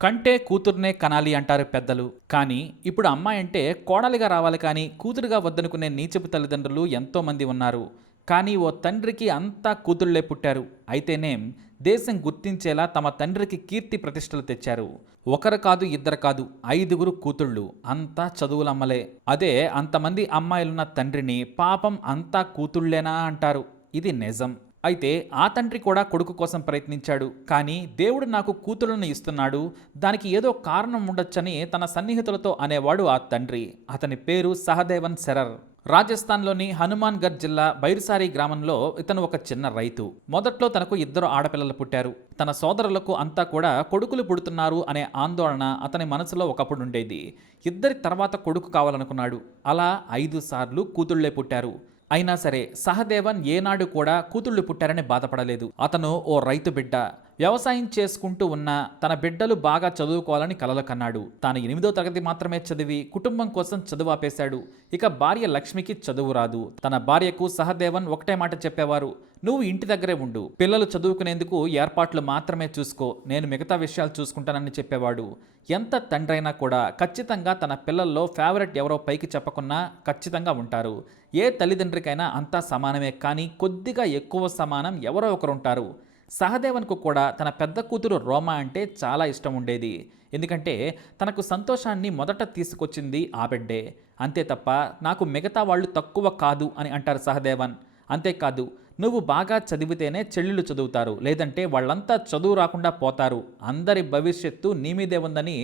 కంటే కూతుర్నే కనాలి అంటారు పెద్దలు. కానీ ఇప్పుడు అమ్మాయి అంటే కోడలిగా రావాలి కానీ కూతురుగా వద్దనుకునే నీచపు తల్లిదండ్రులు ఎంతోమంది ఉన్నారు. కానీ ఓ తండ్రికి అంతా కూతుళ్లే పుట్టారు. అయితేనేం దేశం గుర్తించేలా తమ తండ్రికి కీర్తి ప్రతిష్టలు తెచ్చారు. ఒకరు కాదు ఇద్దరు కాదు 5గురు కూతుళ్ళు, అంతా చదువులమ్మలే. అదే అంతమంది అమ్మాయిలున్న తండ్రిని పాపం అంతా కూతుళ్లేనా అంటారు. ఇది నిజం. అయితే ఆ తండ్రి కూడా కొడుకు కోసం ప్రయత్నించాడు. కానీ దేవుడు నాకు కూతురులను ఇస్తున్నాడు, దానికి ఏదో కారణం ఉండొచ్చని తన సన్నిహితులతో అనేవాడు ఆ తండ్రి. అతని పేరు సహదేవన్ శరర్. రాజస్థాన్లోని హనుమాన్గఢ్ జిల్లా బైర్సారి గ్రామంలో ఇతను ఒక చిన్న రైతు. మొదట్లో తనకు 2 ఆడపిల్లలు పుట్టారు. తన సోదరులకు అంతా కూడా కొడుకులు పుడుతున్నారు అనే ఆందోళన అతని మనసులో ఒకప్పుడు ఉండేది. ఇద్దరి తర్వాత కొడుకు కావాలనుకున్నాడు. అలా 5 సార్లు కూతుళ్లే పుట్టారు. అయినా సరే సహదేవన్ ఏనాడు కూడా కూతుళ్ళు పుట్టారని బాధపడలేదు. అతను ఓ రైతు బిడ్డ. వ్యవసాయం చేసుకుంటూ ఉన్న తన బిడ్డలు బాగా చదువుకోవాలని కలలు కన్నాడు. తాను 8వ తరగతి మాత్రమే చదివి కుటుంబం కోసం చదువు ఆపేశాడు. ఇక భార్య లక్ష్మికి చదువు రాదు. తన భార్యకు సహదేవన్ ఒకటే మాట చెప్పేవారు: నువ్వు ఇంటి దగ్గరే ఉండు, పిల్లలు చదువుకునేందుకు ఏర్పాట్లు మాత్రమే చూసుకో, నేను మిగతా విషయాలు చూసుకుంటానని చెప్పేవాడు. ఎంత తండ్రైనా కూడా ఖచ్చితంగా తన పిల్లల్లో ఫేవరెట్ ఎవరో పైకి చెప్పకున్నా ఖచ్చితంగా ఉంటారు. ఏ తల్లిదండ్రికైనా అంతా సమానమే, కానీ కొద్దిగా ఎక్కువ సమానం ఎవరో ఒకరు ఉంటారు. సహదేవన్కు కూడా తన పెద్ద కూతురు రోమా అంటే చాలా ఇష్టం ఉండేది. ఎందుకంటే తనకు సంతోషాన్ని మొదట తీసుకొచ్చింది ఆ బిడ్డే. అంతే తప్ప నాకు మిగతా వాళ్ళు తక్కువ కాదు అని అంటారు సహదేవన్. అంతేకాదు, నువ్వు బాగా చదివితేనే చెల్లెళ్ళు చదువుతారు, లేదంటే వాళ్ళంతా చదువు రాకుండా పోతారు, అందరి భవిష్యత్తు నీ మీదే ఉందని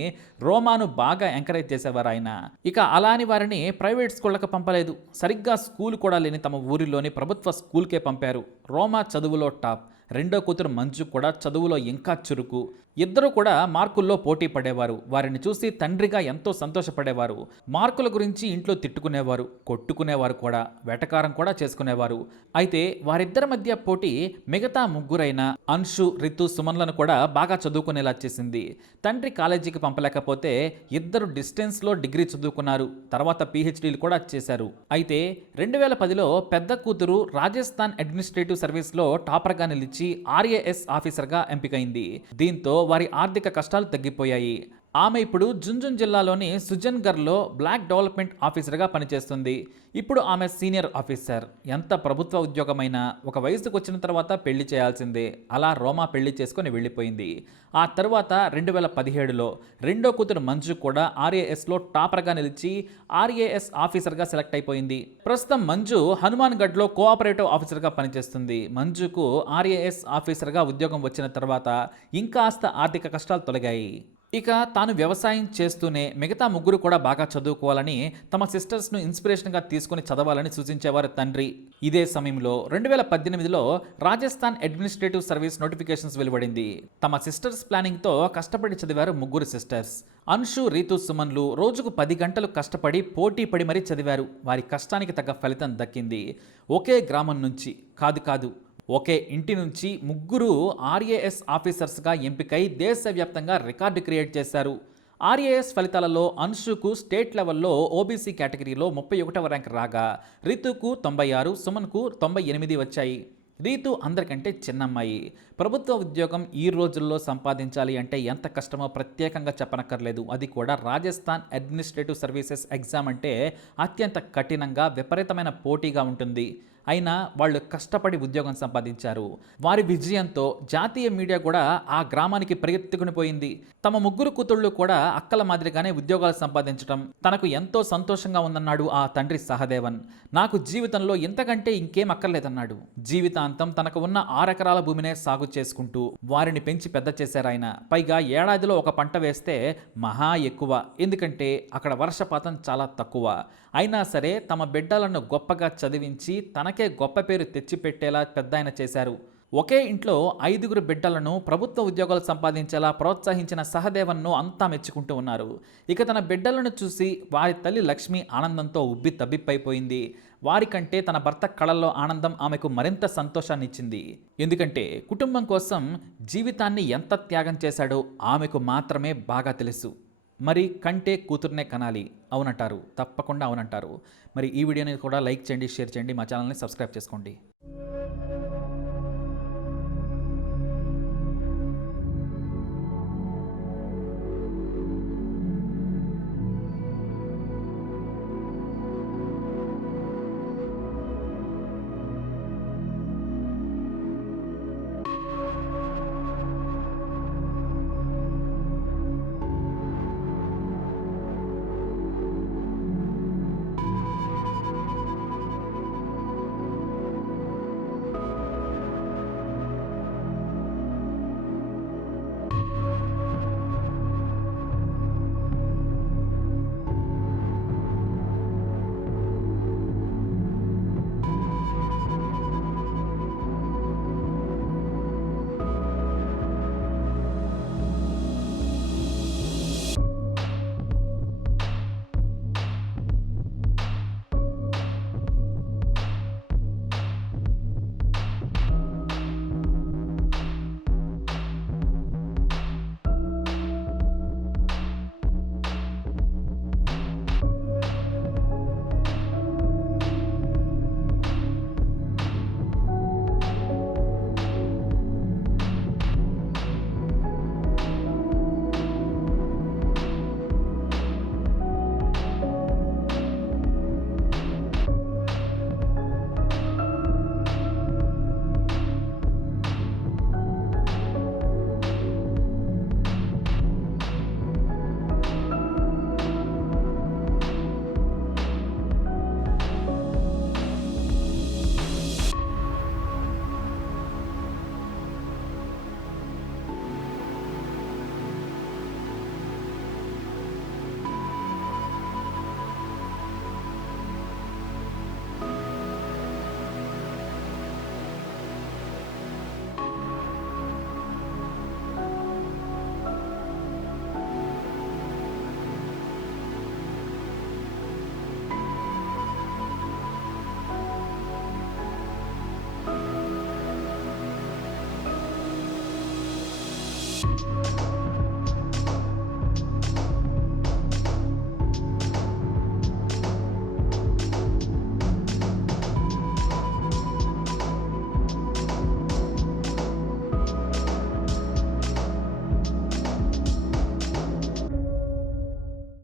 రోమాను బాగా ఎంకరేజ్ చేసేవారు ఆయన. ఇక అలాని వారిని ప్రైవేట్ స్కూళ్ళకు పంపలేదు. సరిగ్గా స్కూల్ కూడా లేని తమ ఊరిలోని ప్రభుత్వ స్కూల్కే పంపారు. రోమా చదువులో టాప్. రెండో కూతురు మంజు కూడా చదువులో ఇంకా చురుకు. ఇద్దరూ కూడా మార్కుల్లో పోటీ పడేవారు. వారిని చూసి తండ్రిగా ఎంతో సంతోషపడేవారు. మార్కుల గురించి ఇంట్లో తిట్టుకునేవారు, కొట్టుకునేవారు కూడా, వెటకారం కూడా చేసుకునేవారు. అయితే వారిద్దరి మధ్య పోటీ మిగతా ముగ్గురైన అన్షు, రితు, సుమన్లను కూడా బాగా చదువుకునేలా చేసింది. తండ్రి కాలేజీకి పంపలేకపోతే ఇద్దరు డిస్టెన్స్లో డిగ్రీ చదువుకున్నారు. తర్వాత PhDలు కూడా చేశారు. అయితే 2010లో పెద్ద కూతురు రాజస్థాన్ అడ్మినిస్ట్రేటివ్ సర్వీస్లో టాపర్గా నిలిచి RAS ఆఫీసర్గా ఎంపికైంది. దీంతో వారి ఆర్థిక కష్టాలు తగ్గిపోయాయి. ఆమె ఇప్పుడు జుంజున్ జిల్లాలోని సుజన్గర్లో బ్లాక్ డెవలప్మెంట్ ఆఫీసర్గా పనిచేస్తుంది. ఇప్పుడు ఆమె సీనియర్ ఆఫీసర్. ఎంత ప్రభుత్వ ఉద్యోగమైనా ఒక వయసుకు వచ్చిన తర్వాత పెళ్లి చేయాల్సిందే. అలా రోమా పెళ్లి చేసుకుని వెళ్ళిపోయింది. ఆ తర్వాత 2017లో రెండో కూతురు మంజు కూడా RASలో టాపర్గా నిలిచి RAS ఆఫీసర్గా సెలెక్ట్ అయిపోయింది. ప్రస్తుతం మంజు హనుమాన్గఢ్లో కోఆపరేటివ్ ఆఫీసర్గా పనిచేస్తుంది. మంజుకు RAS ఆఫీసర్గా ఉద్యోగం వచ్చిన తర్వాత ఇంకాస్త ఆర్థిక కష్టాలు తొలగాయి. ఇక తాను వ్యవసాయం చేస్తూనే మిగతా ముగ్గురు కూడా బాగా చదువుకోవాలని, తమ సిస్టర్స్ను ఇన్స్పిరేషన్గా తీసుకుని చదవాలని సూచించేవారు తండ్రి. ఇదే సమయంలో 2018లో రాజస్థాన్ అడ్మినిస్ట్రేటివ్ సర్వీస్ నోటిఫికేషన్స్ వెలువడింది. తమ సిస్టర్స్ ప్లానింగ్తో కష్టపడి చదివారు ముగ్గురు సిస్టర్స్. అన్షు, రీతు, సుమన్లు రోజుకు 10 గంటలు కష్టపడి పోటీ పడి మరీ చదివారు. వారి కష్టానికి తగ్గ ఫలితం దక్కింది. ఒకే గ్రామం నుంచి కాదు ఒకే ఇంటి నుంచి ముగ్గురు RAS ఆఫీసర్స్గా ఎంపికై దేశవ్యాప్తంగా రికార్డు క్రియేట్ చేశారు. RAS ఫలితాలలో అన్షుకు స్టేట్ లెవెల్లో OBC కేటగిరీలో 31వ ర్యాంక్ రాగా, రితుకు 96, సుమన్కు 98 వచ్చాయి. రీతు అందరికంటే చిన్నమ్మాయి. ప్రభుత్వ ఉద్యోగం ఈ రోజుల్లో సంపాదించాలి అంటే ఎంత కష్టమో ప్రత్యేకంగా చెప్పనక్కర్లేదు. అది కూడా రాజస్థాన్ అడ్మినిస్ట్రేటివ్ సర్వీసెస్ ఎగ్జామ్ అంటే అత్యంత కఠినంగా, విపరీతమైన పోటీగా ఉంటుంది. అయినా వాళ్ళు కష్టపడి ఉద్యోగం సంపాదించారు. వారి విజయంతో జాతీయ మీడియా కూడా ఆ గ్రామానికి పరిగెత్తుకుని పోయింది. తమ ముగ్గురు కూతుళ్ళు కూడా అక్కల మాదిరిగానే ఉద్యోగాలు సంపాదించడం తనకు ఎంతో సంతోషంగా ఉందన్నాడు ఆ తండ్రి సహదేవన్. నాకు జీవితంలో ఇంతకంటే ఇంకేం అక్కర్లేదన్నాడు. జీవితాంతం తనకు ఉన్న 6 ఎకరాల భూమినే సాగు చేసుకుంటూ వారిని పెంచి పెద్ద చేశారాయన. పైగా ఏడాదిలో ఒక పంట వేస్తే మహా ఎక్కువ, ఎందుకంటే అక్కడ వర్షపాతం చాలా తక్కువ. అయినా సరే తమ బిడ్డలను గొప్పగా చదివించి తనకే గొప్ప పేరు తెచ్చిపెట్టేలా పెద్దాయన చేశారు. ఒకే ఇంట్లో 5గురు బిడ్డలను ప్రభుత్వ ఉద్యోగాలు సంపాదించేలా ప్రోత్సహించిన సహదేవన్ను అంతా మెచ్చుకుంటూ ఉన్నారు. ఇక తన బిడ్డలను చూసి వారి తల్లి లక్ష్మి ఆనందంతో ఉబ్బి తబ్బిప్పైపోయింది. వారికంటే తన భర్త కళల్లో ఆనందం ఆమెకు మరింత సంతోషాన్ని ఇచ్చింది. ఎందుకంటే కుటుంబం కోసం జీవితాన్ని ఎంత త్యాగం చేశాడో ఆమెకు మాత్రమే బాగా తెలుసు. మరి కంటే కూతుర్నే కనాలి, అవునంటారు? తప్పకుండా అవునంటారు. మరి ఈ వీడియోని కూడా లైక్ చేయండి, షేర్ చేయండి, మా ఛానల్ని సబ్స్క్రైబ్ చేసుకోండి.